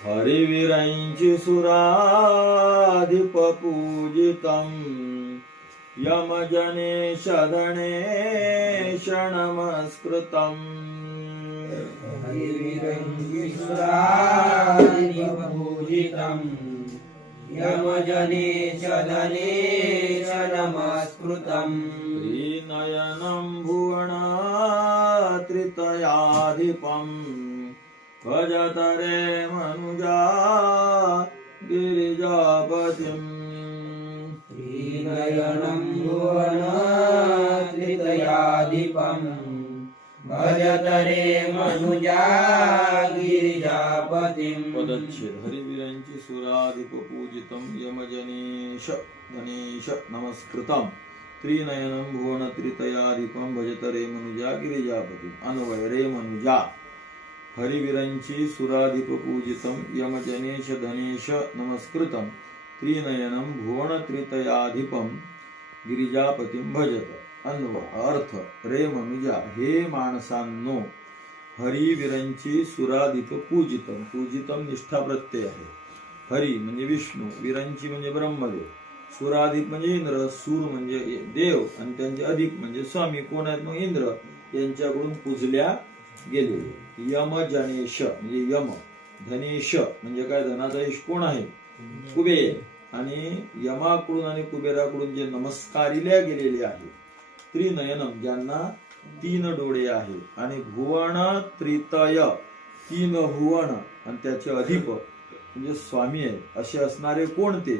हरिवीरैंचि सुराधिप पूजितं यमजनेश धनेश नमस्कृतम् हरिवीरैंचि सुराधिप पूजितं यमजनेश धनेश नमस्कृतम् त्रिनयनं भुवनात्रितयाधिपम् भजत रे मनुजा गिरिजापतिम् त्रिनयनं भुवनात्रितयाधिपम् भजत रे मनुजा गिरिजापतिम् पदच्छेद हरिवीरांची सुराधिप पूजितं यमजनेश धनेश नमस्कृतं त्रिनयनं भुवन त्रितयाधिपं भजत रे मनुजा गिरिजापतिम् अन्वय रे मनुजा हरिवीरांची सुराधिप पूजितं यमजनेश धनेश नमस्कृतं त्रिनयनं भुवन त्रितयाधिपं गिरिजापतिं भजत अन्वय अर्थ रे मनुजा हे माणसांनो हरिवीरांची सुराधिप पूजितं पूजितं निष्ठा प्रत्यय आहे हरी म्हणजे विष्णू वीरांची म्हणजे ब्रह्मदेव सुराधिप म्हणजे इंद्र सूर म्हणजे देव आणि त्यांचे अधिप म्हणजे स्वामी कोण आहेत मग इंद्र यांच्याकडून पूजल्या गेले यमजनेश म्हणजे यम धनेश म्हणजे काय धनाचा ईश कोण आहे कुबेर आणि यमाकडून आणि कुबेराकडून जे नमस्कारिल्या गेलेले आहे त्रिनयनम ज्यांना तीन डोळे आहे आणि भुवन त्रितय तीन भुवन आणि त्याचे अधिप म्हणजे स्वामी आहे असे असणारे कोणते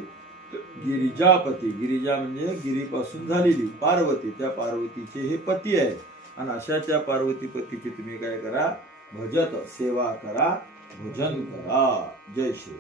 गिरिजापती गिरिजा म्हणजे गिरीपासून झालेली पार्वती त्या पार्वतीचे हे पती आहे आणि अशा त्या पार्वती पतीची तुम्ही काय करा भजत सेवा करा भजन करा जय श्री